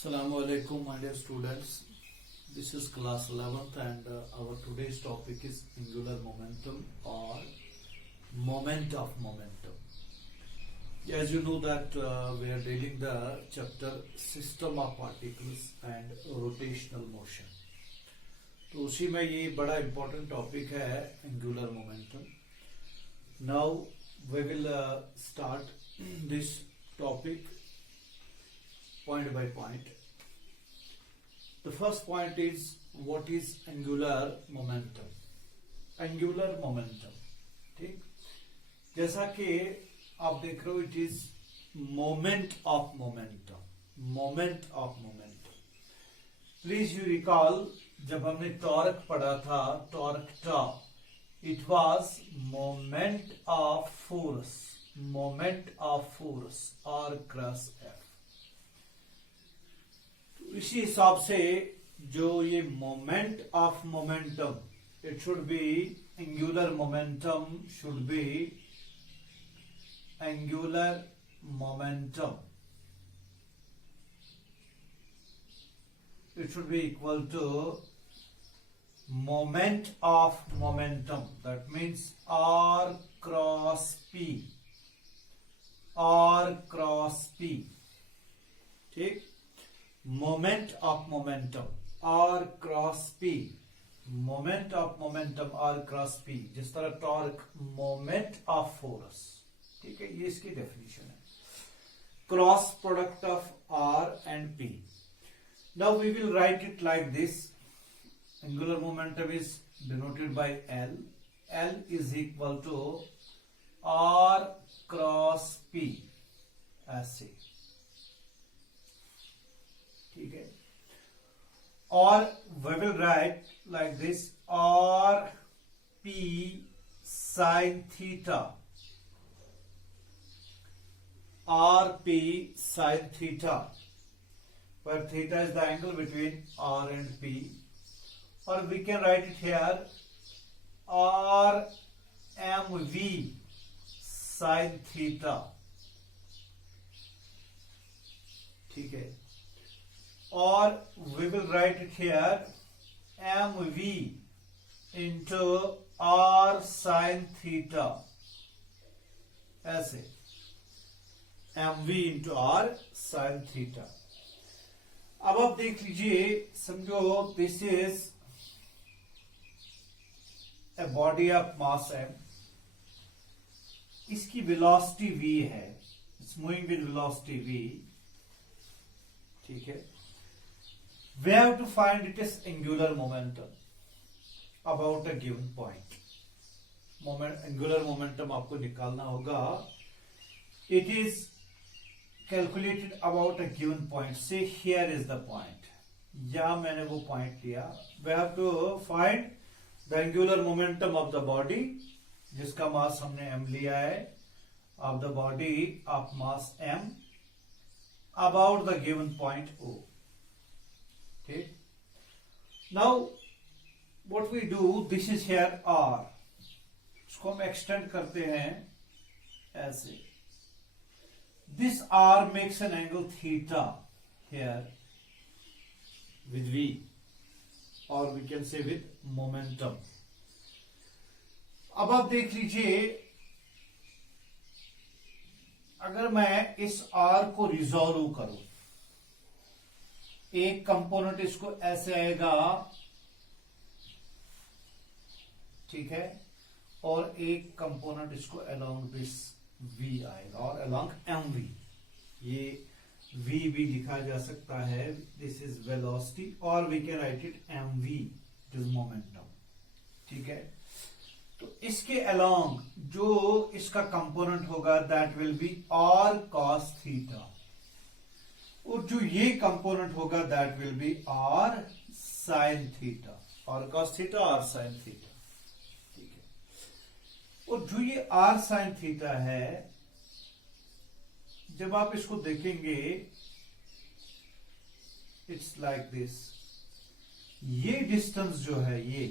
Assalamu alaikum, my dear students. This is class 11th and our today's topic is angular momentum or moment of momentum. As you know that we are dealing the chapter system of particles and rotational motion. तो उसी में ये बड़ा important topic है angular momentum. Now we will start this topic point by point. The first point is what is angular momentum. Angular momentum, ठीक, जैसा कि आप देख रहे हो it is moment of momentum. Moment of momentum. Please you recall जब हमने torque पढ़ा था, टॉर्क टा, it was moment of force. Moment of force R cross F. इसी हिसाब से जो ये moment of momentum, it should be angular momentum, should be angular momentum, it should be equal to moment of momentum. That means R cross P. R cross P. ठीक, moment of momentum R cross P. moment of momentum R cross P, जिस तरह torque moment of force, ठीक है, ये इसकी definition है. Cross product of R and P. Now we will write it like this. Angular momentum is denoted by L. L is equal to R cross P ऐसे, ठीक है. और we will write like this R P sin theta. R P sin theta, where theta is the angle between R and P. Or we can write it here R M V sin theta, ठीक है. और we will write it here mv into r sin theta ऐसे, mv into r sin theta. अब आप देख लीजिए, समझो this is a body of mass m. इसकी वेलोसिटी v है, it's moving with velocity v, ठीक है. We have to find its angular momentum about a given point. Angular momentum आपको निकालना होगा. It is calculated about a given point. Say here is the point. या मैंने वो point लिया. We have to find the angular momentum of the body, जिसका मास हमने m लिया है, of the body of mass m about the given point O. Okay. Now what we do, this is here R, इसको हम extend करते हैं ऐसे. This R makes an angle theta here with V, or we can say with momentum. अब आप देख लीजिए, अगर मैं इस R को रिजॉल्व करूं, एक कंपोनेंट इसको ऐसे आएगा, ठीक है, और एक कंपोनेंट इसको अलोंग दिस V आएगा, और अलोंग mv. ये V भी लिखा जा सकता है, दिस इज वेलोसिटी, और we can write it mv, it is momentum, ठीक है. तो इसके अलोंग जो इसका कंपोनेंट होगा, that will be r cos theta, और जो ये कंपोनेंट होगा, that will be r sin theta, r cos theta, r sin theta, ठीक है. और जो ये r sin थीटा है, जब आप इसको देखेंगे, इट्स लाइक दिस. ये डिस्टेंस जो है, ये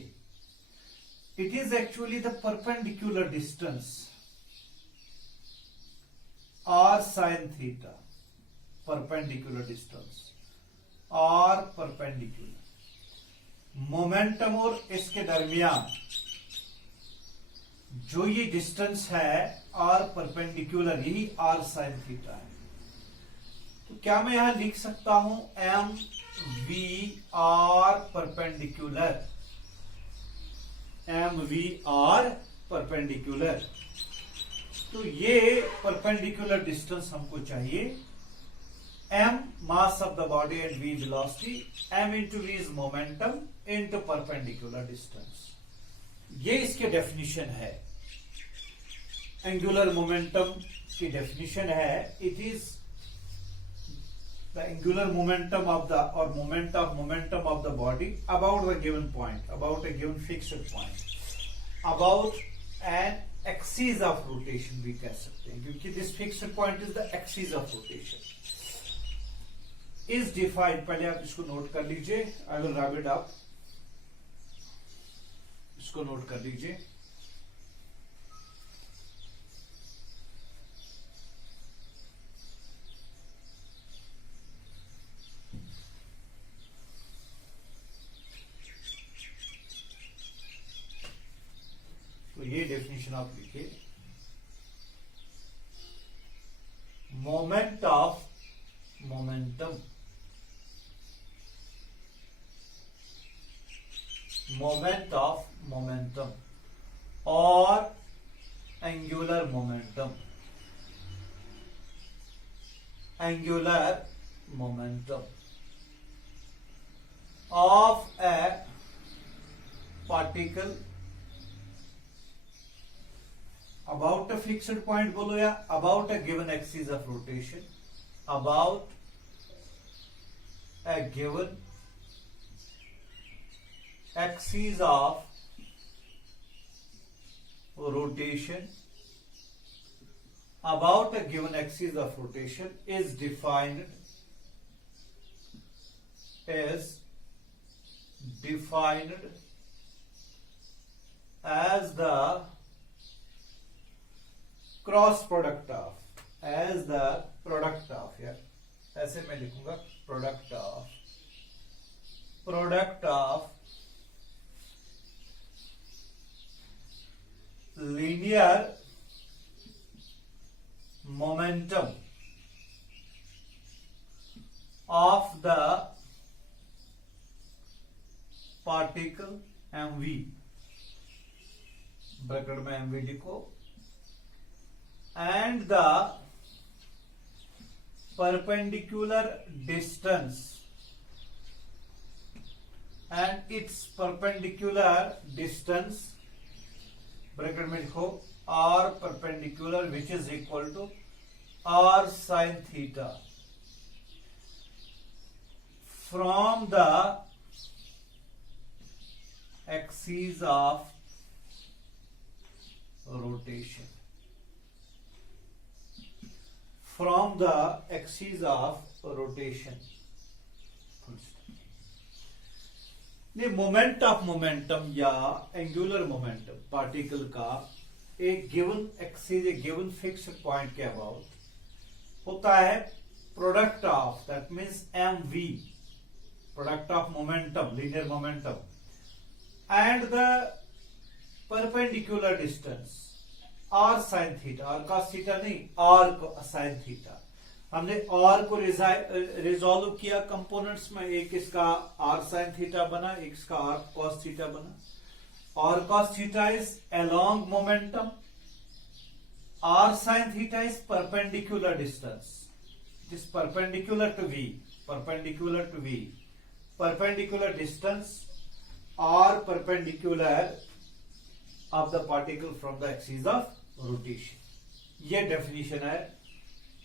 it is actually the perpendicular distance r sin theta, perpendicular distance. R perpendicular. Momentum और इसके दरमियान जो ये डिस्टेंस है आर परपेंडिकुलर, यही आर साइन थीटा है। तो क्या मैं यहां लिख सकता हूं M we are perpendicular, M we are perpendicular. तो ये परपेंडिकुलर डिस्टेंस हमको चाहिए। m mass of the body and v velocity, m into v is momentum into perpendicular distance। ये इसके डेफिनेशन है, एंगुलर मोमेंटम की डेफिनेशन है। It is the angular momentum of the or momentum of the body about the given point, about a given fixed point, about an axis of rotation भी कह सकते हैं, क्योंकि this fixed point is the axis of rotation. Is defined, पहले आप इसको note कर लीजिए, I will rub it up, इसको नोट कर लीजिए। तो ये डेफिनेशन आप लिखिए, moment of momentum, moment of momentum और angular momentum, angular momentum of a particle about a fixed point बोलो या about a given axis of rotation, about a given axis of rotation, about a given axis of rotation is defined as the cross product of, as the product of, yeah, ऐसे मैं लिखूंगा product of linear momentum of the particle mv, bracket में mv लिखो, and the perpendicular distance and its perpendicular distance, bracket में लिखो r perpendicular, which is equal to r sin theta from the axis of rotation, from the axis of rotation। Moment of momentum या angular momentum particle का एक given axis, एक given fixed point के about होता है product of, that means mv, product of momentum, linear momentum, and the perpendicular distance R sine theta, R cos theta नहीं, R sine theta. हमने R को resolve किया components में, एक इसका आर साइन थीटा बना, एक इसका आर कॉस थीटा बना। R cos theta is along momentum, R sine theta is perpendicular distance, it is perpendicular to V, perpendicular to V, perpendicular distance R perpendicular of the particle from the axis of rotation। ये definition है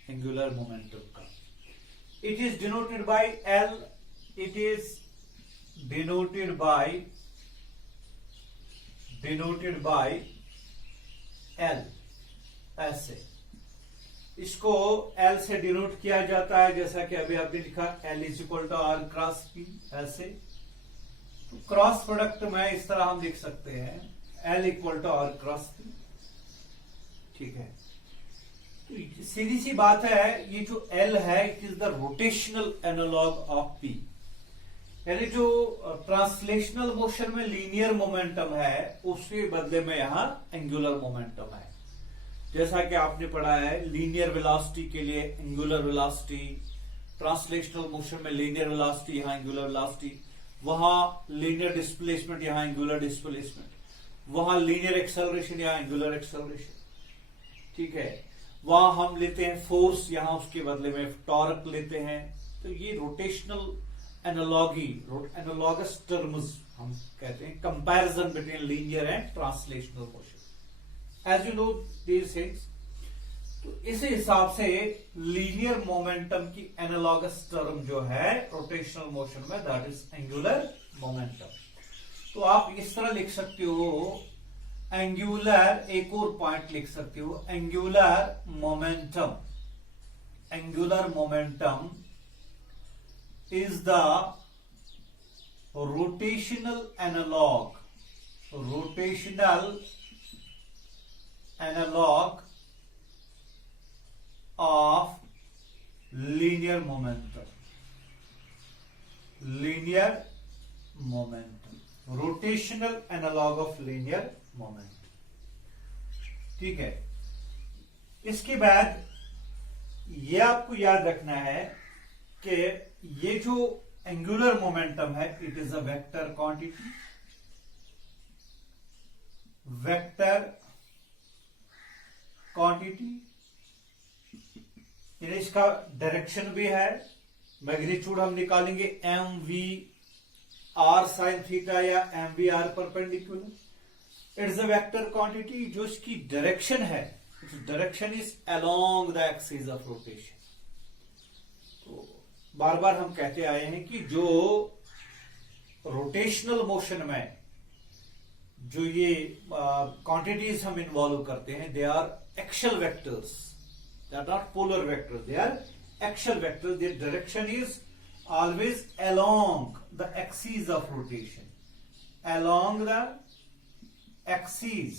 angular momentum का। It is denoted by L, it is denoted by L, ऐसे इसको L से denote किया जाता है, जैसा कि अभी आपने लिखा L is equal to are cross P, ऐसे। तो क्रॉस प्रोडक्ट में इस तरह हम लिख सकते हैं L equal to are cross P, ठीक है। तो सीधी सी बात है, ये जो L है it is the rotational analog of P, यानी जो ट्रांसलेशनल मोशन में लीनियर मोमेंटम है उसके बदले में यहां एंगुलर मोमेंटम है। जैसा कि आपने पढ़ा है लीनियर वेलोसिटी के लिए एंगुलर वेलोसिटी, ट्रांसलेशनल मोशन में लीनियर वेलोसिटी, यहां एंगुलर वेलोसिटी, वहां लीनियर डिस्प्लेसमेंट, यहां एंगुलर डिस्प्लेसमेंट, वहां लीनियर एक्सेलरेशन, यहां एंगुलर एक्सेलरेशन, ठीक है। वहां हम लेते हैं फोर्स, यहां उसके बदले में टॉर्क लेते हैं। तो ये रोटेशनल एनालॉगी, एनालॉगस टर्म्स हम कहते हैं, comparison between linear and translational motion, as you know these things. तो इस हिसाब से लीनियर मोमेंटम की एनालॉगस टर्म जो है रोटेशनल मोशन में, दैट इज एंगुलर मोमेंटम। तो आप इस तरह लिख सकते हो एंगुलर, एक और पॉइंट लिख सकते हो, angular momentum, angular momentum is the rotational analog of linear momentum, rotational analog of linear momentum, ठीक है। इसके बाद ये आपको याद रखना है कि ये जो एंगुलर मोमेंटम है it is a vector quantity, इसका डायरेक्शन भी है, मैग्नीट्यूड हम निकालेंगे m we r sine theta या m we are perpendicular. It is a vector quantity. जो इसकी डायरेक्शन है, direction is along the axis of rotation. तो बार बार हम कहते आए हैं कि जो रोटेशनल मोशन में जो ये क्वांटिटीज हम इन्वॉल्व करते हैं, they are axial vectors, they are not polar vectors, they are axial vectors. Their direction is always along the axis of rotation, along the axis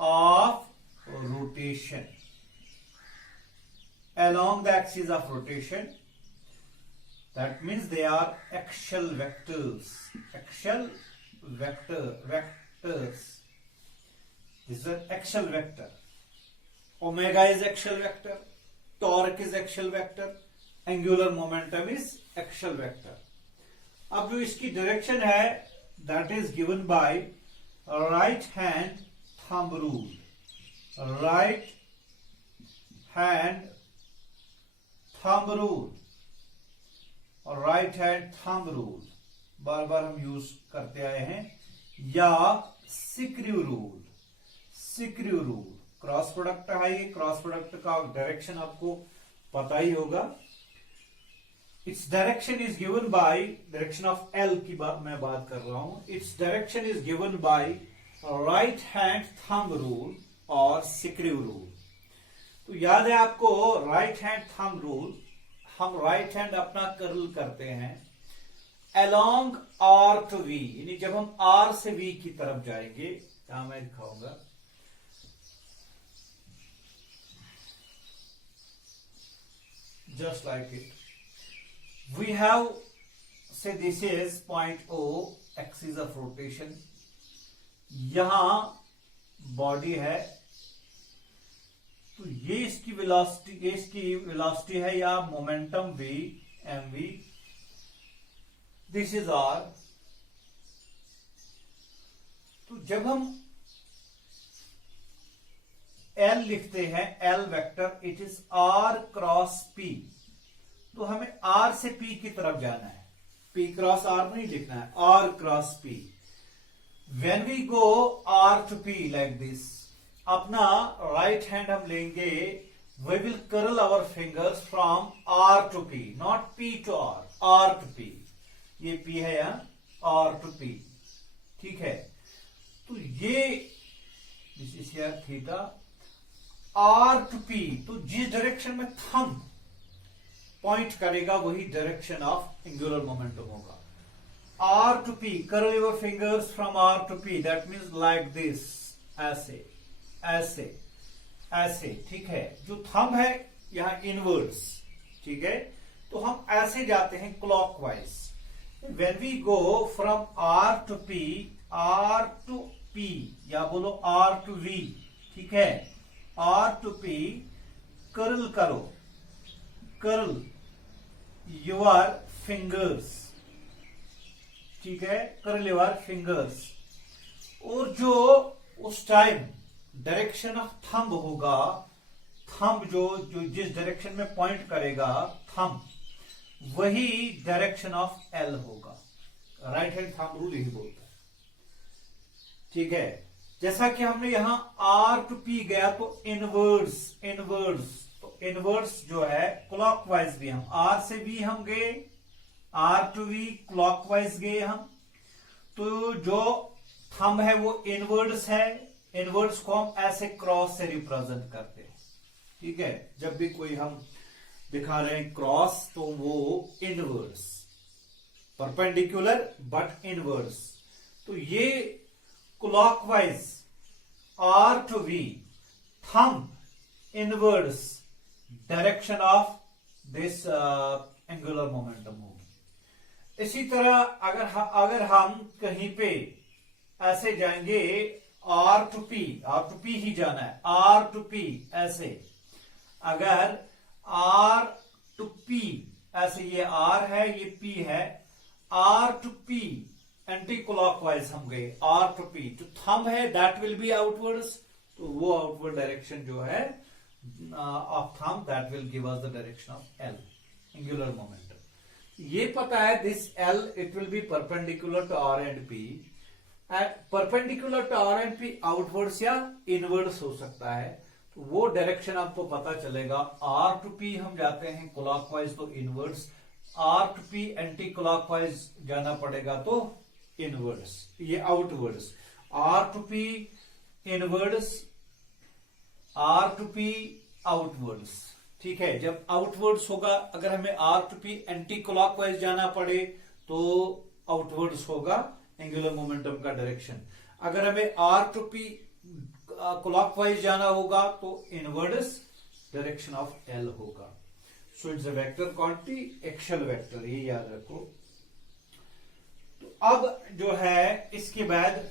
of rotation, along the axis of rotation. That means they are axial vectors. Vectors. This is an axial vector. Omega is axial vector. Torque is axial vector. Angular momentum is axial vector. अब जो इसकी direction है, that is given by right hand thumb rule. Right hand thumb rule और right hand thumb rule बार बार हम use करते आए हैं, या सिक्रिव रूल। क्रॉस प्रोडक्ट है, ये क्रॉस प्रोडक्ट का डायरेक्शन आपको पता ही होगा। Its direction is given by, direction of L की मैं बात कर रहा हूं, its direction is given by right hand thumb rule और सिक्रिव रूल। तो याद है आपको राइट हैंड थंब रूल, हम राइट हैंड अपना कर्ल करते हैं अलोंग आर टू वी, यानी जब हम आर से वी की तरफ जाएंगे, यहां मैं दिखाऊंगा, just like it. We have, say this is point O, axis of rotation. यहां बॉडी है, तो ये इसकी वेलोसिटी है या momentum v, mv, this is r। तो जब हम L लिखते हैं, L vector, it is R cross P, तो हमें R से P की तरफ जाना है, P क्रॉस R नहीं लिखना है, R cross P। When we go R to P like this, अपना राइट हैंड हम लेंगे, we will curl our fingers from R to P, not P to R, R to P। ये P है यहां, R to P, ठीक है। तो ये this is here theta, R to P, तो जिस डायरेक्शन में थंब पॉइंट करेगा वही डायरेक्शन ऑफ एंगुलर मोमेंटम होगा। R to P, curl your fingers from R to P, that means like this, ऐसे, ठीक है। जो थंब है यहां इनवर्ड्स, ठीक है, तो हम ऐसे जाते हैं clockwise. when we go from R to P या बोलो R to V, ठीक है, R to P, कर्ल करो, कर्ल योर फिंगर्स, ठीक है, कर्ल योर फिंगर्स। और जो उस टाइम डायरेक्शन ऑफ थंब होगा, थंब जो जिस डायरेक्शन में पॉइंट करेगा थंब, वही डायरेक्शन ऑफ एल होगा। राइट हैंड थंब रूल यही बोलता है, ठीक है। जैसा कि हमने यहां आर टू पी गया तो इनवर्ड्स जो है क्लॉकवाइज भी, हम आर से भी हम गए, आर टू वी क्लॉकवाइज गए हम, तो जो थंब है वो इनवर्ड्स है, इनवर्ड्स को हम ऐसे क्रॉस से रिप्रेजेंट करते हैं, ठीक है। जब भी कोई हम दिखा रहे हैं क्रॉस तो वो इनवर्ड्स, परपेंडिकुलर बट इनवर्ड्स। तो ये clockwise R to V, thumb inwards, direction of this angular momentum होगी। इसी तरह अगर हम कहीं पे ऐसे जाएंगे आर टू पी ही जाना है, आर टू पी ऐसे, अगर आर टू पी ऐसे, ये आर है ये पी है, R to P anticlockwise हम गए, आर टू पी, जो थंब है दैट विल बी आउटवर्ड्स, तो वो आउटवर्ड डायरेक्शन जो है of thumb that will give us the direction of L, angular momentum. ये पता है this L it will be perpendicular to R and P, perpendicular to R and P outwards या इनवर्ड्स हो सकता है, तो वो डायरेक्शन आपको पता चलेगा। आर टू पी हम जाते हैं क्लॉकवाइज तो inwards, R to P anticlockwise जाना पड़ेगा तो इनवर्ड्स, ये outwards, R to P inwards, R to P outwards, ठीक है। जब आउटवर्ड्स होगा, अगर हमें R to P anticlockwise जाना पड़े तो आउटवर्ड्स होगा एंगुलर मोमेंटम का डायरेक्शन, अगर हमें आर टू पी क्लॉकवाइज जाना होगा तो इनवर्ड्स डायरेक्शन ऑफ एल होगा। So it's a vector quantity, axial vector, ये याद रखो। तो अब जो है इसके बाद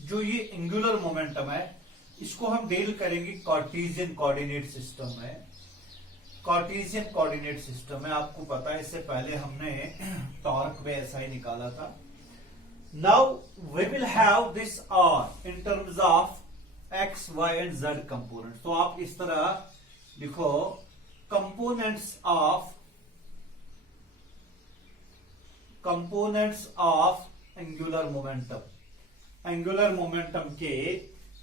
जो ये एंगुलर मोमेंटम है इसको हम डील करेंगे कार्टेशियन कोऑर्डिनेट सिस्टम में। कार्टेशियन कोऑर्डिनेट सिस्टम में आपको पता है इससे पहले हमने टॉर्क में ऐसा ही निकाला था। Now we will have this R in terms of X Y and Z component. तो आप इस तरह लिखो, components of angular momentum, angular momentum के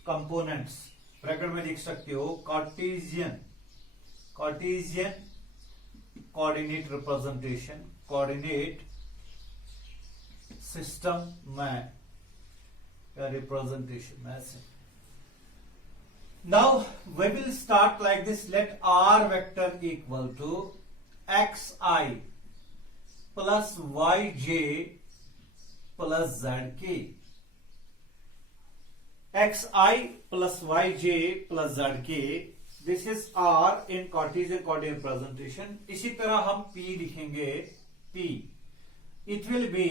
कंपोनेंट्स ब्रैकेट में लिख सकते हो, Cartesian coordinate representation, coordinate system में या रिप्रेजेंटेशन में ऐसे। Now we will start like this. Let r vector equal to xi plus yj plus zk. xi plus yj plus zk. This is r in Cartesian coordinate representation. इसी तरह हम p लिखेंगे, p. It will be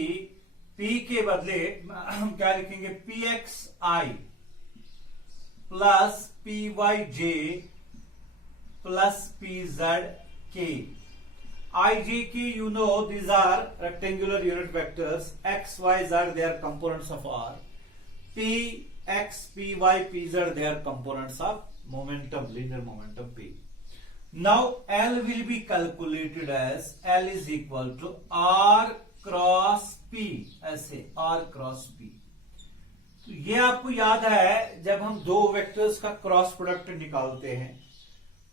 p के बदले हम क्या लिखेंगे, pxi plus pyj plus pzk. ijk, you know, these are rectangular unit vectors. X, Y, Z, they are components of R. P, X, Py, Pz, they are components of momentum, linear momentum P. Now L will be calculated as L is equal to R cross P, ऐसे R cross P. तो ये आपको याद है जब हम दो vectors का क्रॉस प्रोडक्ट निकालते हैं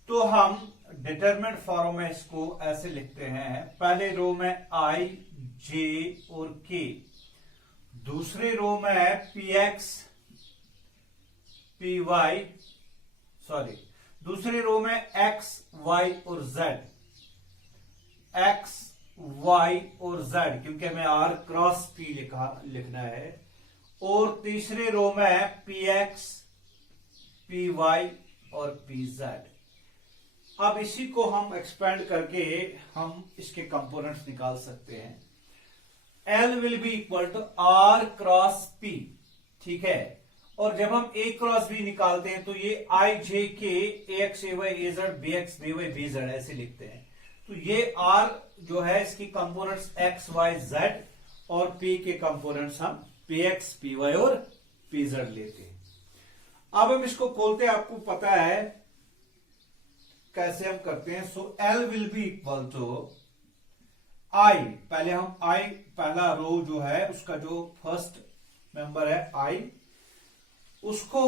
तो हम डिटरमिनेंट फॉर्म में इसको ऐसे लिखते हैं, पहले रो में आई, जे और के, दूसरे रो में पी एक्स, पी वाई, दूसरे रो में एक्स, वाई और जेड, एक्स, वाई और जेड, क्योंकि हमें आर क्रॉस पी लिखना है, और तीसरे रो में पी एक्स, पी वाई और पी जेड। अब इसी को हम एक्सपेंड करके हम इसके कंपोनेंट्स निकाल सकते हैं। L will be equal to R cross P, ठीक है। और जब हम A क्रॉस B निकालते हैं तो ये I J K AX AY AZ BX BY BZ ऐसे लिखते हैं। तो ये R जो है इसकी कंपोनेंट्स X Y Z और P के कंपोनेंट्स हम PX PY और PZ लेते हैं। अब हम इसको खोलते हैं, आपको पता है कैसे हम करते हैं। So L will be equal to I, पहले हम I पहला रो जो है उसका जो फर्स्ट मेंबर है I, उसको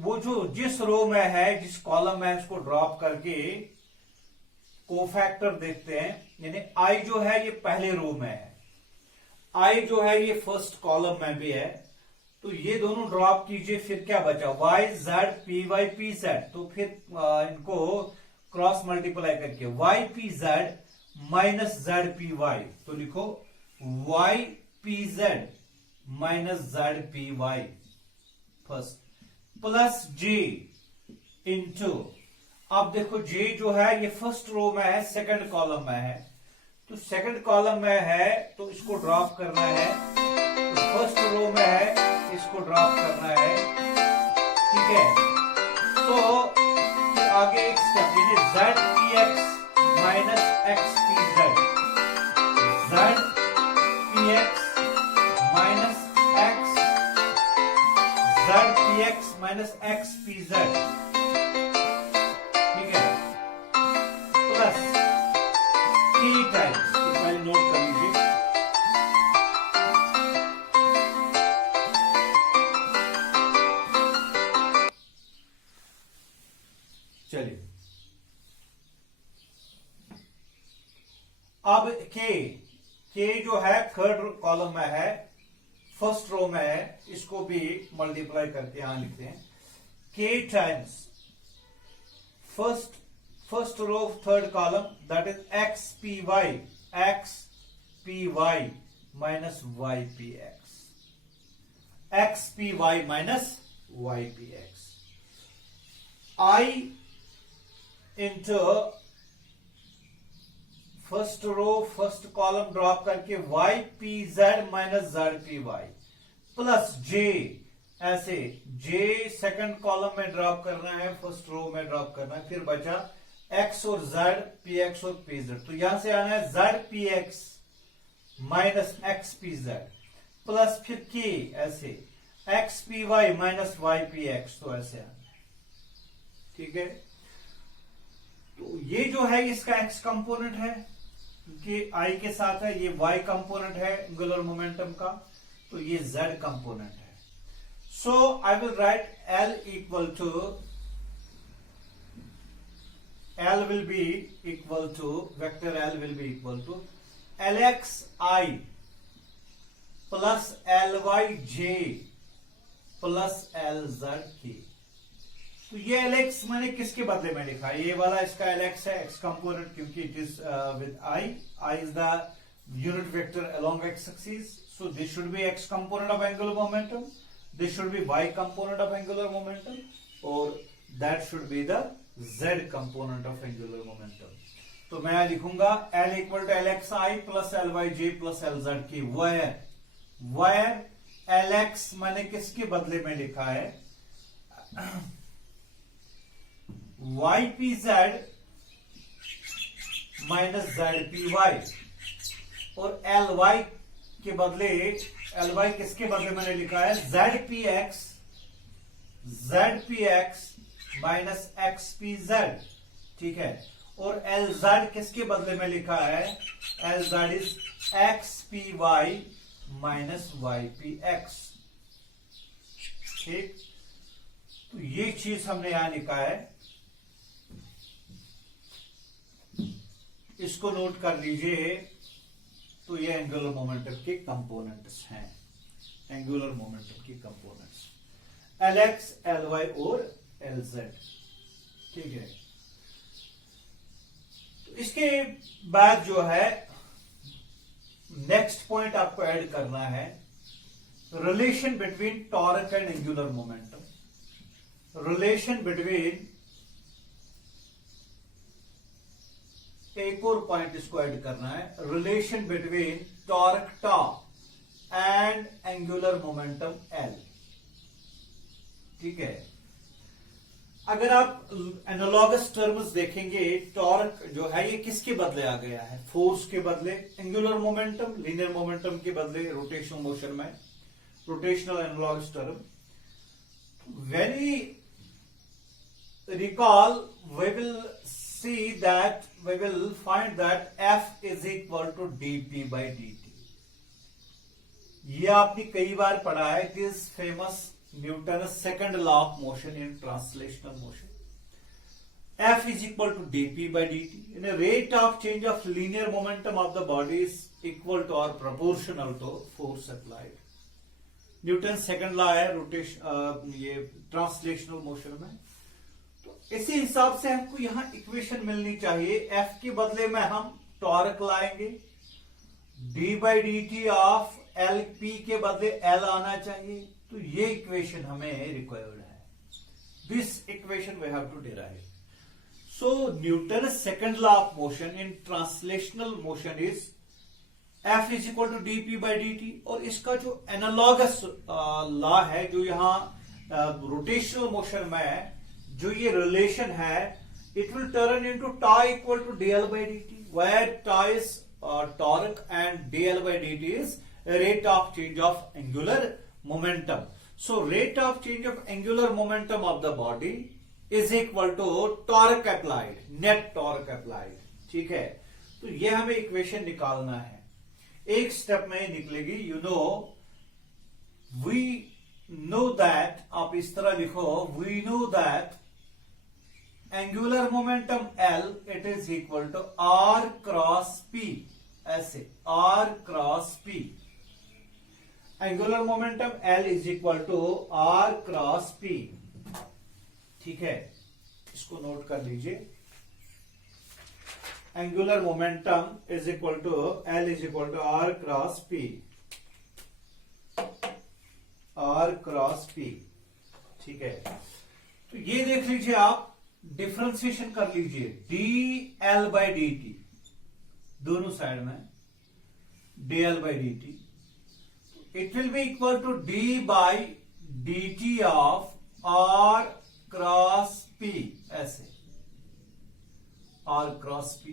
वो जो जिस रो में है जिस कॉलम में है उसको ड्रॉप करके कोफैक्टर देखते हैं, यानी I जो है ये पहले रो में है, I जो है ये फर्स्ट कॉलम में भी है, तो ये दोनों ड्रॉप कीजिए, फिर क्या बचा Y Z P Y P Z, तो फिर इनको क्रॉस मल्टीप्लाई करके Y P Z minus Z P Y, तो लिखो Y P Z minus Z P Y first plus J into, अब देखो J जो है ये फर्स्ट रो में है, सेकंड कॉलम में है, तो सेकंड कॉलम में है तो इसको ड्रॉप करना है, तो फर्स्ट रो में है इसको ड्रॉप करना है, ठीक है। तो फिर आगे एक स्टेप, यानी Z P X minus X P Z, Z P X minus X, Z P X minus X P Z, ठीक है, प्लस 3 टाइम्स, तो पहले नोट कर लीजिए, चलिए अब के जो है थर्ड कॉलम में है, फर्स्ट रो में है, इसको भी मल्टीप्लाई करके यहां लिखते हैं, k times first row third column that is x P Y minus Y P x P Y minus Y P x, i into first row first column drop करके y P Z minus Z P y plus j, ऐसे j second column में drop करना है, first row में drop करना है, फिर बचा एक्स और जेड पी एक्स और पी जेड, तो यहां से आना है Z P X minus X P Z plus फिर के, ऐसे X P Y minus Y P X, तो ऐसे आना है, ठीक है। तो ये जो है इसका एक्स कंपोनेंट है, क्योंकि आई के साथ है, ये वाई कंपोनेंट है एंगुलर मोमेंटम का, तो ये जेड कंपोनेंट है। So I will write L equal to, L will be equal to, vector L will be equal to L x i plus L y j plus L z k. तो ये Alex मैंने किसके बदले में लिखा है, ये वाला इसका एलेक्स है, एक्स कंपोनेंट, क्योंकि it is with i is the unit vector along x axis, so this should be x component of angular momentum, this should be y component of angular momentum, और that should be the z component of angular momentum. तो मैं लिखूंगा L equal to L x i plus L y j plus L z k, where L x मैंने किसके बदले में लिखा है, Y P Z minus Z P Y, और एल वाई के बदले, एल वाई किसके बदले मैंने लिखा है, Z P X minus X P Z, ठीक है, और एल जेड किसके बदले में लिखा है, L Z is x P Y minus Y P X, ठीक। तो ये चीज हमने यहां लिखा है, इसको नोट कर लीजिए। तो ये एंगुलर मोमेंटम के कंपोनेंट्स हैं, एंगुलर मोमेंटम के components L X L Y और एल जेड, ठीक है। तो इसके बाद जो है नेक्स्ट पॉइंट आपको ऐड करना है, relation between torque and angular momentum, relation between एक और पॉइंट इसको ऐड करना है, रिलेशन बिटवीन टॉर्क टा एंड एंगुलर मोमेंटम एल। ठीक है, अगर आप एनालॉगस टर्म्स देखेंगे, टॉर्क जो है ये किसके बदले आ गया है? फोर्स के बदले। एंगुलर मोमेंटम लीनियर मोमेंटम के बदले रोटेशनल मोशन में, rotational analogous term. When we recall, we will find that F is equal to dP by dt. ये आपने कई बार पढ़ा है। It is famous Newton's second law of motion in translational motion. F is equal to dP by dt. And the rate of change of linear momentum of the body is equal to or proportional to force applied. Newton second law है rotation ये translational motion में। तो इसी हिसाब से हमको यहां equation मिलनी चाहिए। एफ के बदले में हम टॉर्क लाएंगे, D by D T of L, P के बदले एल आना चाहिए। तो ये इक्वेशन हमें रिक्वायर्ड है। This equation we have to derive. So Newton second law of motion in translational motion is F is equal to D P by D T. और इसका जो एनालॉगस लॉ है, जो यहां रोटेशनल मोशन में जो ये रिलेशन है, it will turn into tau equal to d L by D t, where tau is torque and d L by D t is rate of change of angular momentum. So rate of change of angular momentum of the body is equal to torque applied, net torque applied. ठीक है, तो ये हमें equation निकालना है। एक step में निकलेगी। वी नो दैट, आप इस तरह लिखो, we know that angular momentum L it is equal to are cross P. ऐसे r cross p, angular momentum L is equal to are cross p. ठीक है, इसको नोट कर लीजिए। Angular momentum is equal to L is equal to R cross P, R cross P। ठीक है, तो ये देख लीजिए, आप डिफरेंशिएशन कर लीजिए। D L by D T दोनों साइड में, D L by D T, it will be equal to D by D T of R cross P. ऐसे R cross P।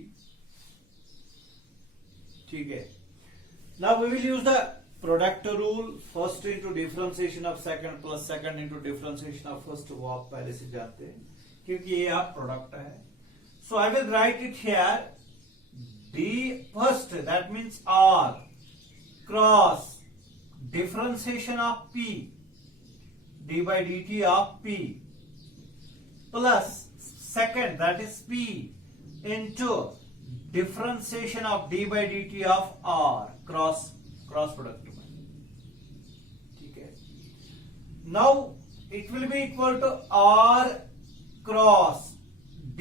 ठीक है, now we will use the product rule, first into differentiation of second plus second into differentiation of first। वो आप पहले से जानते हैं क्योंकि ये आप प्रोडक्ट है। So I will write it here, D first, that means R cross differentiation of P, D by dt of P, plus second, that is P, into differentiation of d by dt of r, cross product में। ठीक है, now it will be equal to r cross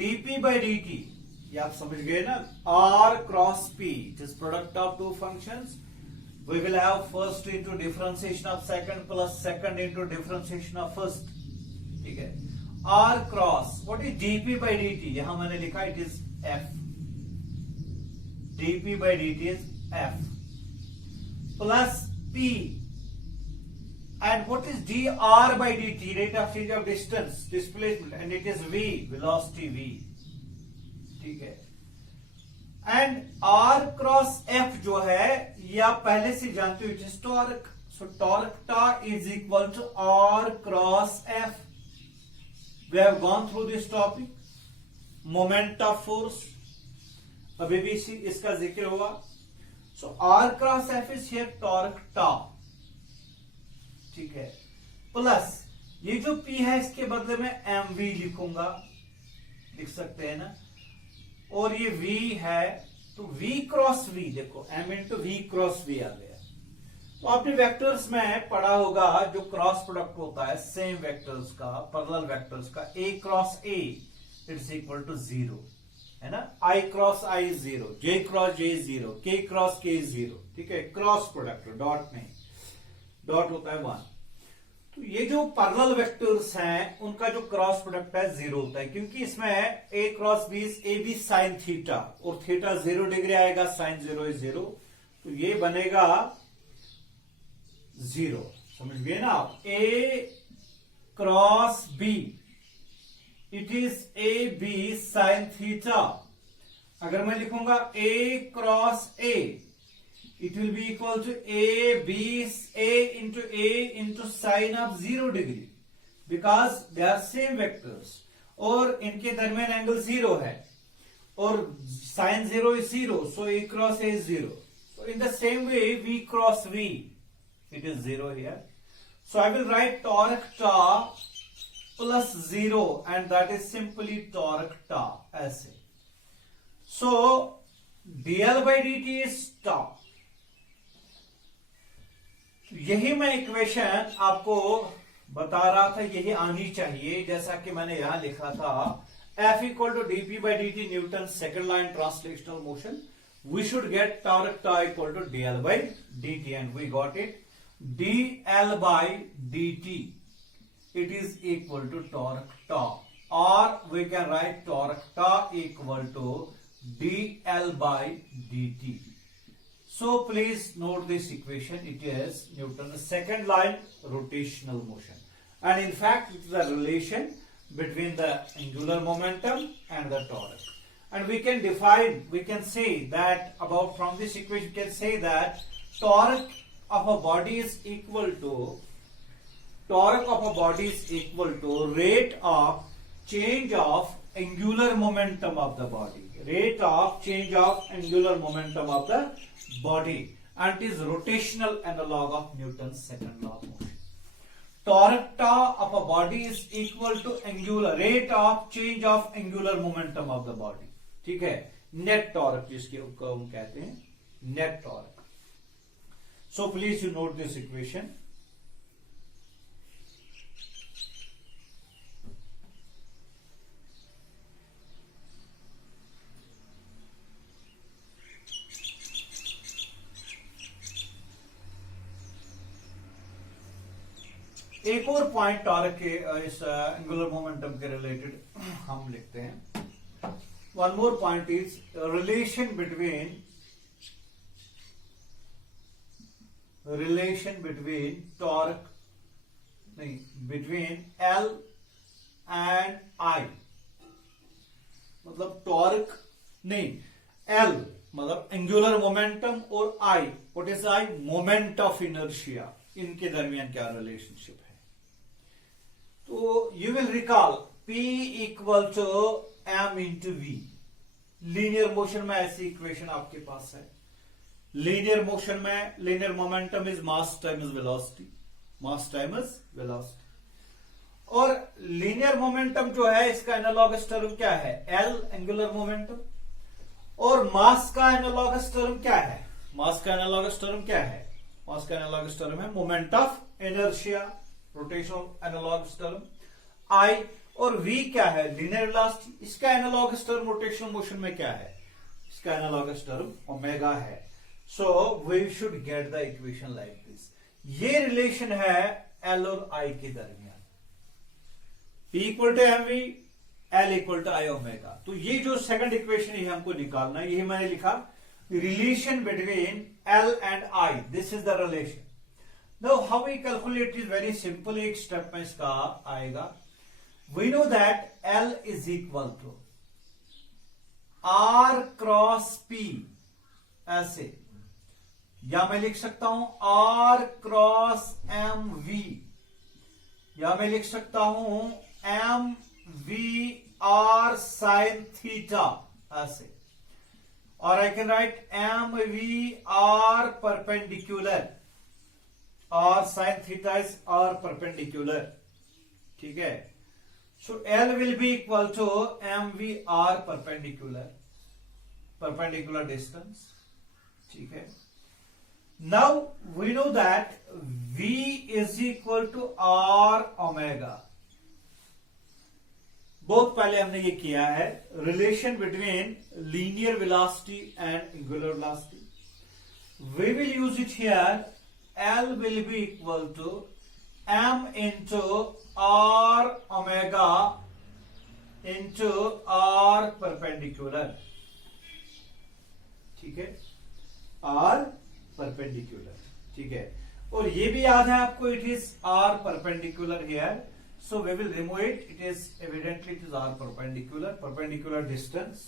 dp by dt। ये आप समझ गए ना, r cross p, it is product of two functions। We will have first into differentiation of second plus second into differentiation of first। ठीक है, r cross, what is dp by dt? यहां मैंने लिखा it is F, dP by dt is F, plus P, and what is dr by dt? Rate of change of distance, displacement, and it is V, velocity V। ठीक है, and R cross F जो है ये आप पहले से जानते हो, it is torque। So torque ta is equal to R cross F। We have gone through this topic। Moment of force अभी भी इसका जिक्र होगा। So r cross F is here torque tau. ठीक है, प्लस ये जो पी है इसके बदले में एम वी लिखूंगा, लिख सकते हैं ना। और ये वी है तो वी क्रॉस वी, देखो m into v cross v आ गया। तो आपने वेक्टर्स में पढ़ा होगा जो क्रॉस प्रोडक्ट होता है सेम वेक्टर्स का, पैरेलल वेक्टर्स का, a cross a it's equal to 0, है ना। आई क्रॉस आई 0, जे क्रॉस जे 0, के क्रॉस के 0। ठीक है, क्रॉस प्रोडक्ट, डॉट नहीं, डॉट होता है 1। तो ये जो पैरेलल वेक्टर्स हैं उनका जो क्रॉस प्रोडक्ट है जीरो होता है, क्योंकि इसमें a cross b a b sine theta और थीटा 0 डिग्री आएगा, साइन 0 इज 0, तो ये बनेगा 0। समझ गए ना आप? A cross b it is a b sine theta. अगर मैं लिखूंगा a cross a, it will be equal to a into sine of 0 degree, because they are same vectors और इनके दरमियान एंगल 0 है और sin 0 is 0, so a cross a is 0. So in the same way v cross v, it is 0 here, so I will write torque tau plus 0 and that is simply torque tau ऐसे. So dl by dt is tau. यही मैं equation आपको बता रहा था, यही आनी चाहिए, जैसा कि मैंने यहां लिखा था F equal to dp by dt Newton second line translational motion, we should get torque tau equal to dl by dt and we got it dl by dt it is equal to torque tau, or we can write torque tau equal to dl by dt. So please note this equation. It is Newton's second line rotational motion, and in fact it is a relation between the angular momentum and the torque. And we can define, we can say that about from this equation we can say that torque of a body is equal to rate of change of angular momentum of the body, rate of change of angular momentum of the body, and it is rotational analog of Newton's second law of motion. Torque tau of a body is equal to angular rate of change of angular momentum of the body. ठीक है, net torque जिसको हम कहते हैं net torque. So please you note this equation. एक और point torque के इस एंगुलर मोमेंटम के रिलेटेड हम लिखते हैं. One more point is relation between torque नहीं बिटवीन एल एंड आई, मतलब टॉर्क नहीं एल मतलब एंगुलर मोमेंटम और I, what is I? Moment of inertia, इनके दरमियान क्या रिलेशनशिप है? तो you will recall P equal to m into v. Linear motion में ऐसी इक्वेशन आपके पास है. लीनियर मोशन में linear momentum is mass times velocity, mass times velocity. और लीनियर मोमेंटम जो है इसका एनालॉगस टर्म क्या है? L angular momentum. और मास का एनालॉगस टर्म क्या है? मास का एनालॉगस टर्म क्या है? मास का एनालॉगस टर्म है moment of inertia, rotational analogous term I. और V क्या है? Linear velocity. इसका एनालॉगस टर्म रोटेशनल मोशन में क्या है? इसका एनालॉगस टर्म ओमेगा है. So we should get the equation like this. ये रिलेशन है L और I के दरमियान. P equal to mv, L equal to I omega. तो ये जो सेकंड इक्वेशन है हमको निकालना है, यही मैंने लिखा relation between L and I. This is the relation. Now how we calculate is very simple. एक स्टेप में इसका आएगा. We know that L is equal to R cross P, ऐसे, या मैं लिख सकता हूं R क्रॉस MV, या मैं लिख सकता हूं MVR साइन थीटा, ऐसे. और I can write MVR perpendicular, और sign theta is R perpendicular. ठीक है. So L will be equal to MVR perpendicular distance. ठीक है. Now we know that V is equal to R omega. बहुत पहले हमने ये किया है, relation between linear velocity and angular velocity. We will use it here. L will be equal to m into r omega into r perpendicular, ठीक है, r perpendicular, ठीक है। और ये भी याद है आपको, it is r perpendicular here, so we will remove it, it is evidently it is r perpendicular distance.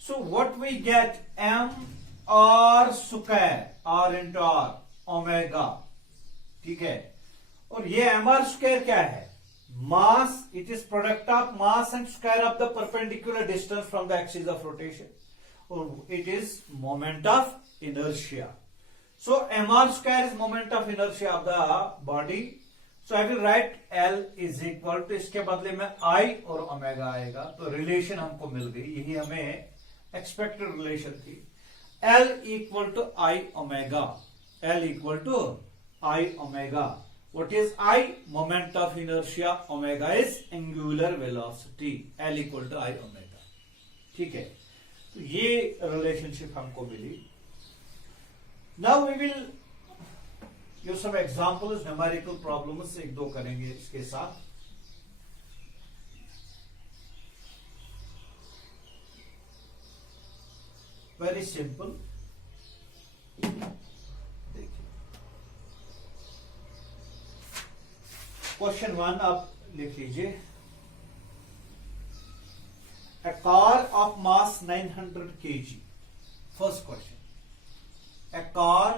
So what we get, m r square, r into r omega, ठीक है। और ये एम आर स्क्वायर क्या है, mass, it is product of mass and square of the perpendicular distance from the axis of rotation, और it is moment of inertia. So m r square is moment of inertia of the body. So I will write L is equal to, इसके बदले में आई और omega आएगा, तो relation हमको मिल गई, यही हमें एक्सपेक्टेड रिलेशन थी। L equal to I omega, L equal to I omega. What is I? Moment of inertia. Omega is angular velocity. L equal to I omega. ठीक है, तो ये रिलेशनशिप हमको मिली। Now we will use some examples, numerical problems, एक दो करेंगे इसके साथ। Very simple। क्वेश्चन 1 आप लिख लीजिए। A car of mass 900 kg. First question. A car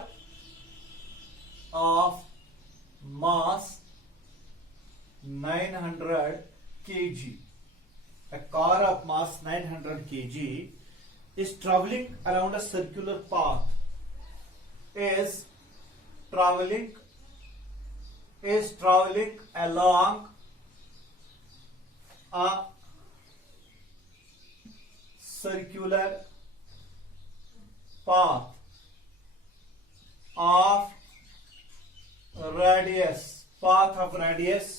of mass 900 kg. A car of mass 900 kg is traveling around a circular path. Is traveling along a circular path of radius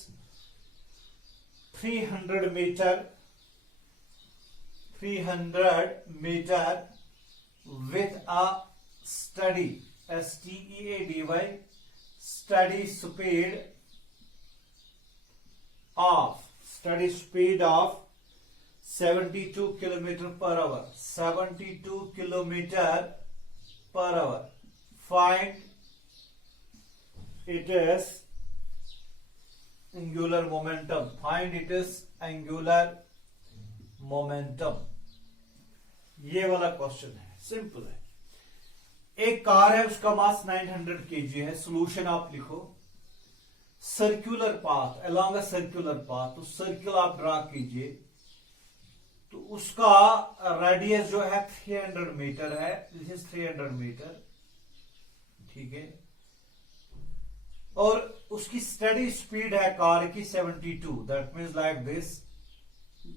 300 meter with a steady, S-T-E-A-D-Y, steady speed of 72 kilometer per hour, 72 kilometer per hour. Find it is angular momentum. Find it is angular momentum. ये वाला question है, simple है। एक car है, उसका मास 900 kg है। Solution आप लिखो, circular path, along a circular path, तो सर्किल आप ड्रा कीजिए, तो उसका रेडियस जो है 300 मीटर है, दिस इज 300 मीटर, ठीक है। और उसकी स्टडी स्पीड है कार की 72, दैट मीन्स लाइक दिस,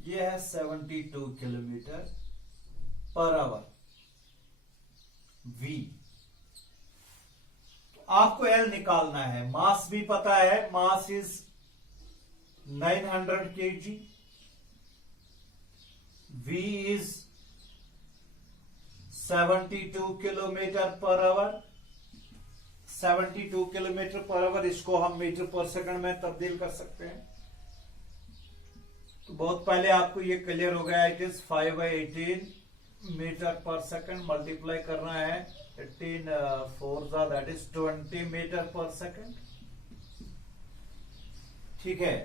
ये है 72 किलोमीटर पर आवर v। तो आपको L निकालना है, मास भी पता है, mass is 900 kg, v is 72 kilometre per hour. 72 kilometre per hour, इसको हम मीटर पर सेकंड में तब्दील कर सकते हैं। तो बहुत पहले आपको ये क्लियर हो गया, इट इज 5/18 मीटर पर सेकंड, मल्टीप्लाई करना है 18 4 दैट इज 20 मीटर पर सेकंड, ठीक है।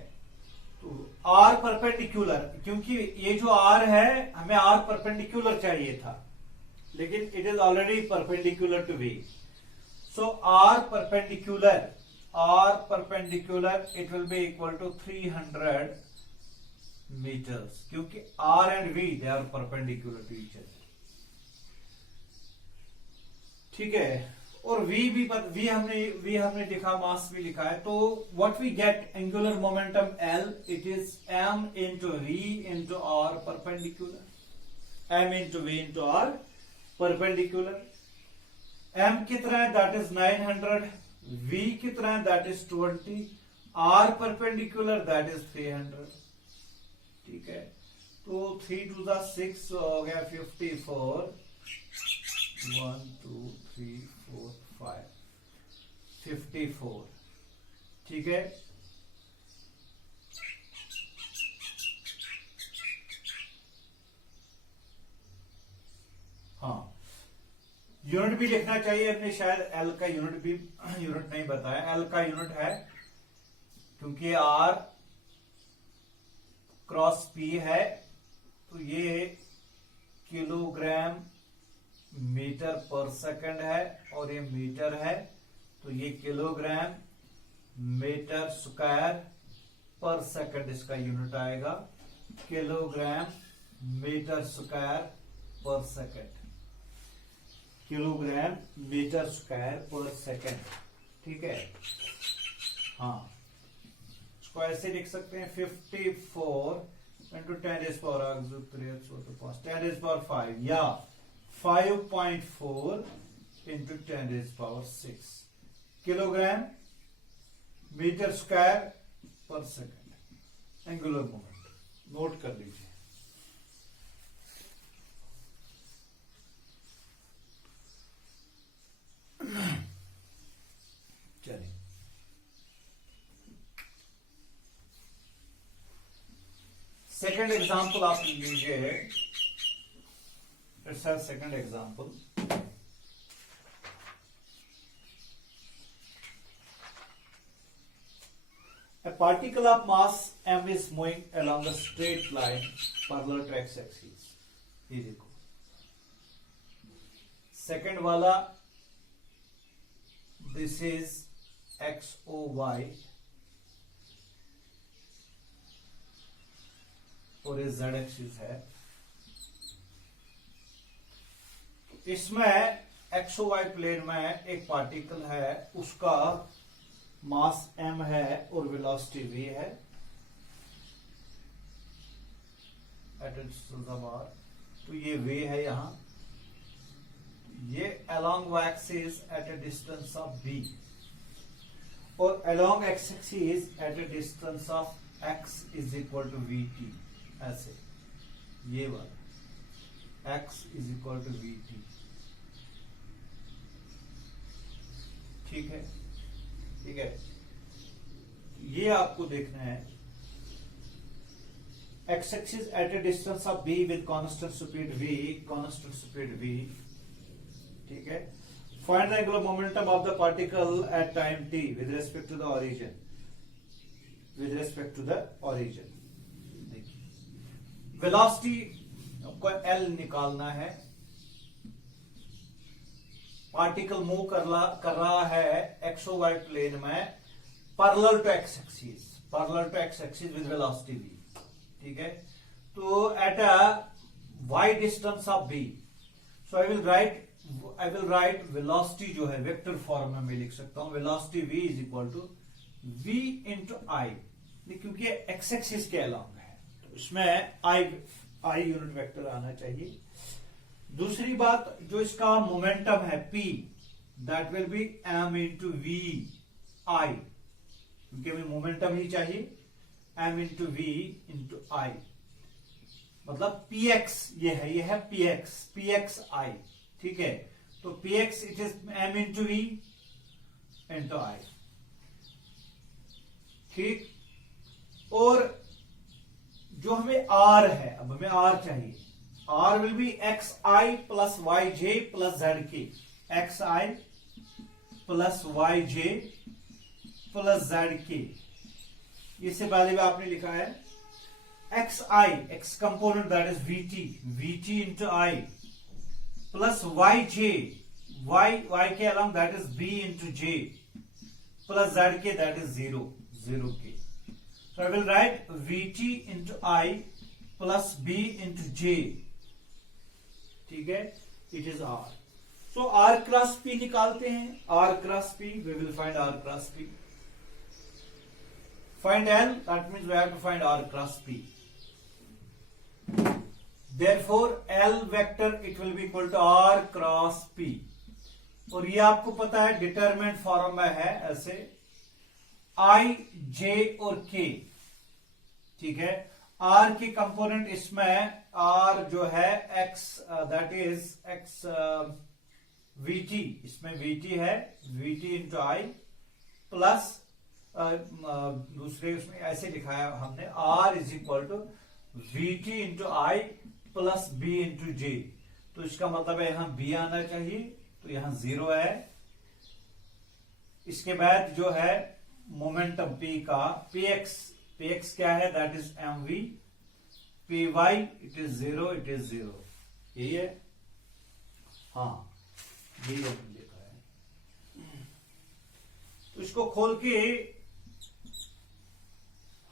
तो आर परपेंडिकुलर, क्योंकि ये जो आर है हमें आर परपेंडिकुलर चाहिए था, लेकिन it is already perpendicular to V, so R perpendicular it will be equal to 300 metres, क्योंकि R and V they are perpendicular to each other, ठीक है। और V हमने लिखा, मास भी लिखा है, तो what we get, angular momentum L, it is M into V into R perpendicular, M into V into R perpendicular. M कितना है, दैट इज 900, V कितना है, that is 20, R perpendicular that is 300, ठीक है। तो 3 2 6 हो गया 54, 1 2 3 4 5 54, ठीक है। हाँ, यूनिट भी लिखना चाहिए अपने, शायद एल का यूनिट भी यूनिट नहीं बताया, एल का यूनिट है क्योंकि आर क्रॉस पी है, तो ये किलोग्राम मीटर पर सेकंड है और ये मीटर है, तो ये किलोग्राम मीटर स्क्वायर पर सेकंड इसका यूनिट आएगा, किलोग्राम मीटर स्क्वायर पर सेकंड, किलोग्राम मीटर स्क्वायर पर सेकंड। ठीक है। हाँ, इसको ऐसे लिख सकते हैं 54 इंटू 10⁻⁵ या 5.4 इंटू 10⁻⁶ किलोग्राम मीटर स्क्वायर पर सेकंड एंगुलर मोमेंट। नोट कर लीजिए। चलिए, सेकंड एग्जांपल आप लीजिए। It's a second example. A particle of mass m is moving along a straight line parallel to x axis. ये देखो, सेकंड वाला दिस इज XOY और ये Z एक्सिस है। इसमें XOY प्लेन में एक पार्टिकल है, उसका मास m है और वेलोसिटी v है एट r। तो ये v है यहां, ये along y axis at a distance of b और along x axis at a distance of x is equal to vt। ऐसे ये वाला x is equal to vt। ठीक है, ठीक है। ये आपको देखना है, x axis at a distance of b with constant speed v, constant speed v। ठीक है। Find the angular momentum of the particle at time t with respect to the origin, with respect to the origin। देखिए, velocity आपको l निकालना है। Particle move कर रहा है XOY plane में parallel to x axis, parallel to x axis with velocity v। ठीक है। तो at a y distance of b, so I will write velocity जो है वेक्टर फॉर्म में मैं लिख सकता हूं, velocity v is equal to v into i, क्योंकि एक्स एक्सिस के अलॉन्ग है तो इसमें आई यूनिट वेक्टर आना चाहिए। दूसरी बात, जो इसका मोमेंटम है p, that will be m into v i, क्योंकि हमें मोमेंटम ही चाहिए, m into v into i, मतलब px ये है px आई। ठीक है। तो px it is m into v into i. ठीक। और जो हमें r है, अब हमें r चाहिए, r will be xi plus yj plus zk, xi plus yj plus zk। इससे पहले भी आपने लिखा है xi, x component that is vt into I plus yj, y के along that is b into j plus zk that is 0k। So I will write vt into I plus b into j। ठीक है, it is r। So r cross p निकालते हैं, r cross p, we will find r cross p। Find l, that means we have to find r cross p। Therefore l vector it will be equal to r cross p। और ये आपको पता है determinant form में है ऐसे i, j और k। ठीक है। r की कंपोनेंट इसमें r जो है x, that is x vt, इसमें vt है, vt इंटू आई प्लस दूसरे उसमें ऐसे लिखा है हमने R is equal to VT into i plus B into j. तो इसका मतलब है यहां B आना चाहिए, तो यहां 0 है। इसके बाद जो है मोमेंटम P का px क्या है, that is mv। py it is 0, it is 0, यही है। हाँ, यही हमने लिखा है। तो इसको खोल के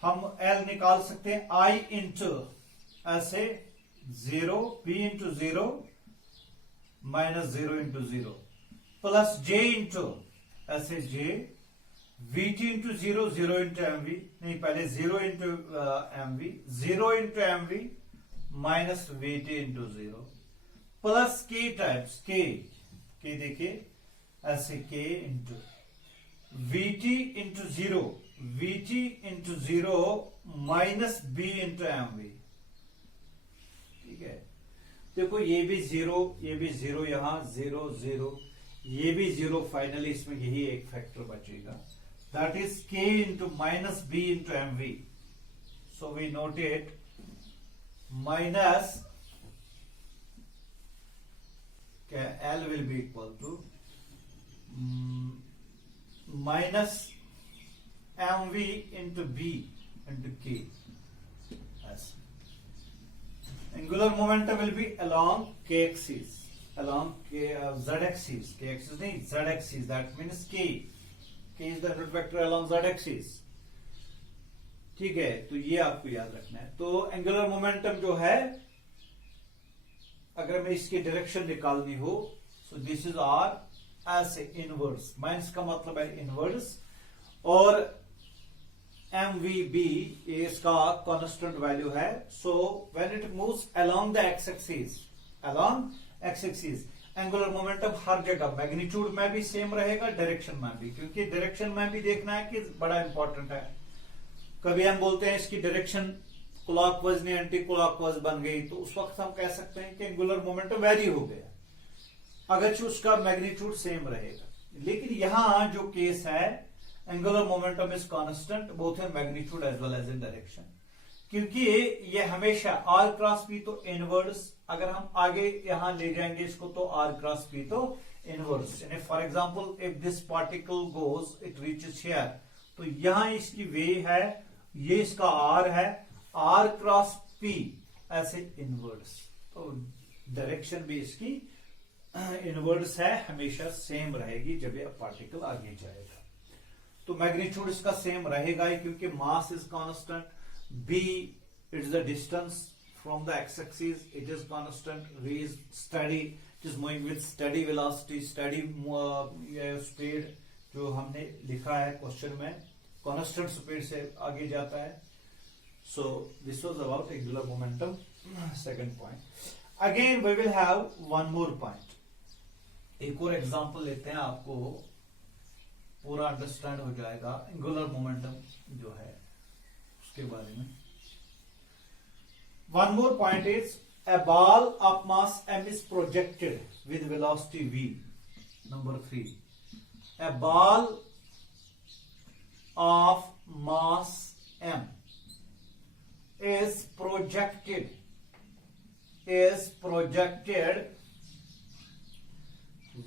हम L निकाल सकते हैं, I इंटू ऐसे 0, P into 0 minus 0 into 0 plus J into ऐसे J, VT into 0, 0 into MV, नहीं पहले 0 into MV, 0 into MV minus VT into 0 plus K times K देखिए ऐसे K into VT into 0, VT into 0 minus B into MV। ठीक है, देखो ये भी 0, ये भी 0, यहां 0 0, ये भी 0, फाइनली इसमें यही एक फैक्टर बचेगा, that is K into minus B into MV। So we note it minus क्या, L will be equal to minus MV into B into K. As angular momentum will be along K axis, along Z axis. K axis नहीं, Z axis. That means K. K is the unit vector along Z axis. ठीक है, तो ये आपको याद रखना है। तो angular momentum जो है, अगर मैं इसकी डायरेक्शन निकालनी हो, so this is R as inverse. Minus का मतलब है इनवर्स, और MVB इसका कांस्टेंट वैल्यू है। So when it moves along the x axis, along x axis, angular momentum हर जगह मैग्नीट्यूड में भी सेम रहेगा, डायरेक्शन में भी, क्योंकि डायरेक्शन में भी देखना है कि बड़ा इंपॉर्टेंट है। कभी हम बोलते हैं इसकी डायरेक्शन क्लॉकवाइज नहीं एंटी क्लॉकवाइज बन गई, तो उस वक्त हम कह सकते हैं कि एंगुलर मोमेंटम वेरी हो गया, अगर उसका मैग्नीट्यूड सेम रहेगा। लेकिन यहां जो केस है, angular momentum is constant both in magnitude as well as in direction, क्योंकि ये हमेशा R क्रॉस P तो इनवर्स, अगर हम आगे यहां ले जाएंगे इसको तो R क्रॉस P तो इनवर्स। यानी for example if this particle goes it reaches here, तो यहां इसकी वे है, ये इसका R है, R क्रॉस P ऐसे इनवर्स, तो डायरेक्शन भी इसकी इनवर्स है, हमेशा सेम रहेगी जब ये पार्टिकल आगे जाएगा। तो मैग्नीट्यूड इसका सेम रहेगा ही, क्योंकि mass is constant, b it's the distance from the x axis, it is constant, v is study, it is moving with study velocity, study speed जो हमने लिखा है क्वेश्चन में, कांस्टेंट स्पीड से आगे जाता है। So this was about angular momentum. Second point, again we will have one more point. एक और एग्जांपल लेते हैं, आपको पूरा अंडरस्टैंड हो जाएगा एंगुलर मोमेंटम जो है उसके बारे में। One more point is a ball of mass m is projected with velocity v. Number 3, a ball of mass m is projected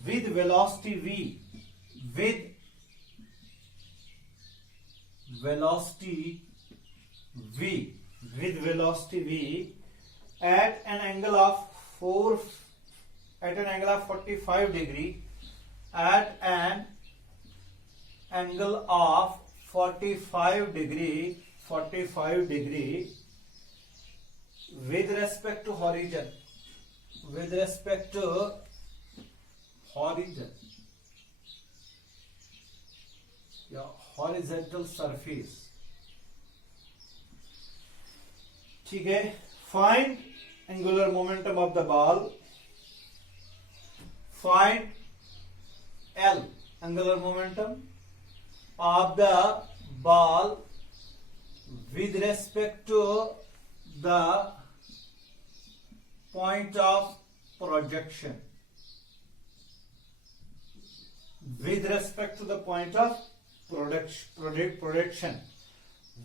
with velocity v, with velocity v at an angle of 45 degree, at an angle of 45 degree with respect to horizon, या horizontal surface। ठीक है, find angular momentum of the ball, find L, angular momentum of the ball with respect to the point of projection, with respect to the point of projection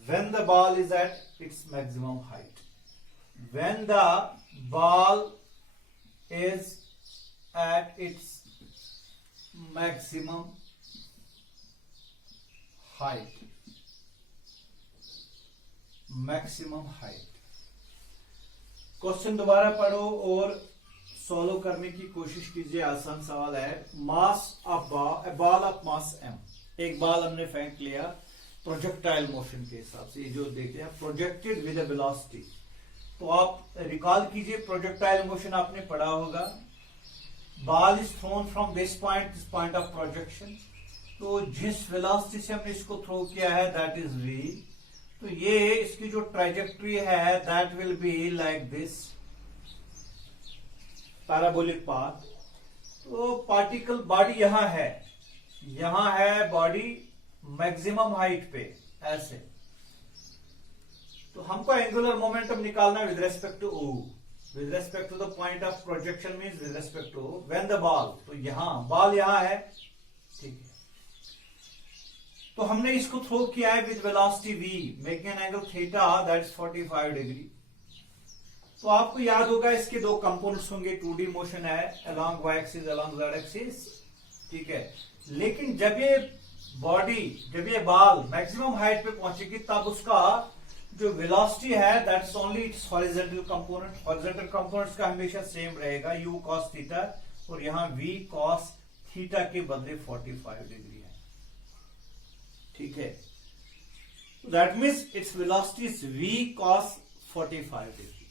when the ball is at its maximum height. When the ball is at its maximum height. Maximum height. Question दोबारा पढ़ो और solve करने की कोशिश कीजिए. आसान सवाल है. Mass of ball of mass m. एक बॉल हमने फेंक लिया प्रोजेक्टाइल मोशन के हिसाब से. ये जो देखते हैं प्रोजेक्टेड विद अ वेलोसिटी. तो आप रिकॉल कीजिए प्रोजेक्टाइल मोशन आपने पढ़ा होगा. Ball is throne from this point of projection. तो जिस वेलोसिटी से हमने इसको थ्रो किया है दैट इज v. तो ये इसकी जो ट्राइजेक्टरी है that will be like this parabolic path. तो पार्टिकल बॉडी यहां है बॉडी मैक्सिमम हाइट पे ऐसे. तो हमको एंगुलर मोमेंटम निकालना है with respect to o. With respect to the point of projection means with respect to when the ball. तो बॉल यहां है. ठीक है. तो हमने इसको थ्रो किया है with velocity v making an angle theta that is 45 degree. तो आपको याद होगा इसके दो कंपोनेंट्स होंगे. 2D मोशन है along y axis along z axis. ठीक है. लेकिन जब ये बॉल मैक्सिमम हाइट पे पहुंचेगी तब उसका जो वेलोसिटी है that is only it's horizontal component. Horizontal components का हमेशा सेम रहेगा u cos थीटा और यहां v cos थीटा के बदले 45 डिग्री है. ठीक है. That means its velocity is v cos 45 degree.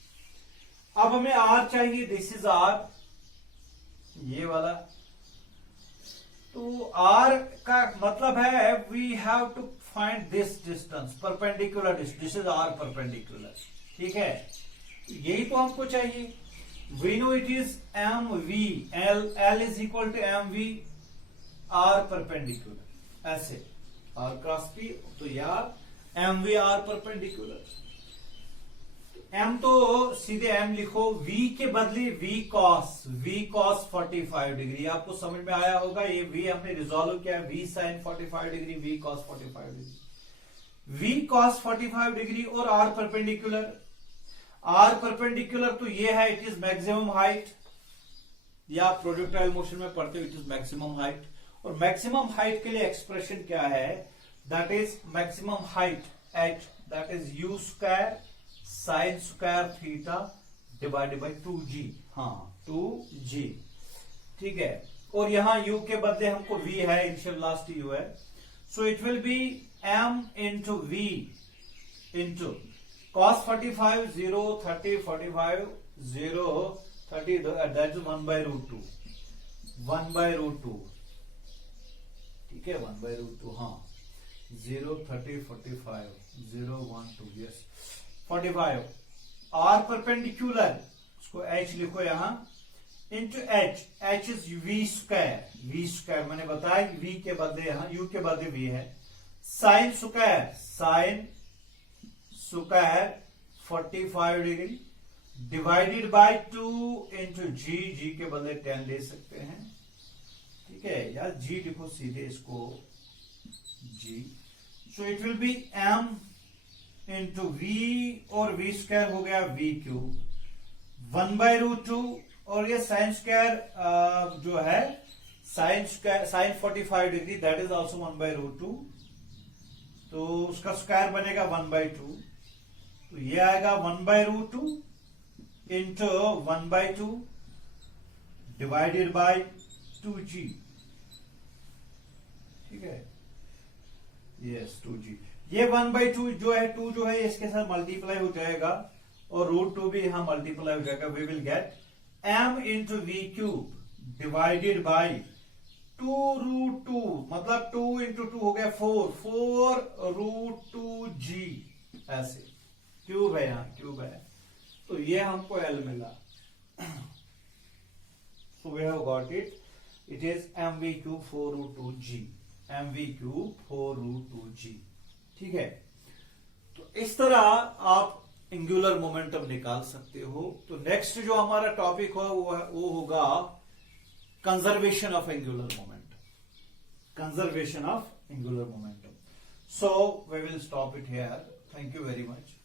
अब हमें r चाहिए. दिस इज r, ये वाला. तो r का मतलब है we have to find this distance perpendicular. This is r perpendicular. ठीक है. यही तो हमको चाहिए. We know it is mv. l is equal to mv r perpendicular. ऐसे r क्रॉस p. तो यार mv r परपेंडिकुलर. m तो सीधे m लिखो. v के बदले v cos 45 डिग्री. आपको समझ में आया होगा. ये v हमने रिजॉल्व किया. v sin 45 degree, v cos 45 degree. v cos 45 degree और r परपेंडिकुलर. तो ये है इट इज मैक्सिमम हाइट. या आप प्रोजेक्टाइल मोशन में पढ़ते हो इट इज मैक्सिमम हाइट. और मैक्सिमम हाइट के लिए एक्सप्रेशन क्या है? That is maximum height h that is u square sine square theta divided by 2g. 2g. ठीक है. और यहां u के बदले हमको v है. इनिशियल वेलोसिटी u है. So it will be m into v into cos 45 0 30 45 0 30 that is 1 by root 2. 1 by root 2. ठीक है. 1 by root 2. 0 30 45 0 1 2. Yes 45. r perpendicular उसको h लिखो यहां into h is v square. मैंने बताया v के बदले यहां u के बदले v है. Sine square 45 degree divided by 2 into g के बदले 10 ले सकते हैं. ठीक है. यार g लिखो सीधे इसको g. So it will be m into v और v स्क्वायर हो गया v क्यूब 1 बाय रूट 2. और ये साइन स्क्वायर जो है sine 45 degree that is also 1 by root 2. तो उसका स्क्वायर बनेगा 1 बाय 2. तो ये आएगा 1 by root 2 into 1 by 2 divided by 2g. ठीक है. Yes 2g. ये 1 बाई 2 जो है 2 जो है इसके साथ मल्टीप्लाई हो जाएगा और रूट 2 भी यहां मल्टीप्लाई हो जाएगा. We will get m into V cube divided by 2 root 2. मतलब 2 इंटू 2 हो गया 4 रूट 2g. ऐसे क्यूब है. यहां क्यूब है. तो ये हमको l मिला. So we have got it. It is mv cube 4 root 2g. mv cube 4 root 2g. ठीक है. तो इस तरह आप एंगुलर मोमेंटम निकाल सकते हो. तो नेक्स्ट जो हमारा टॉपिक हो वो होगा conservation of angular momentum. Conservation of angular momentum. So we will stop it here. Thank you very much.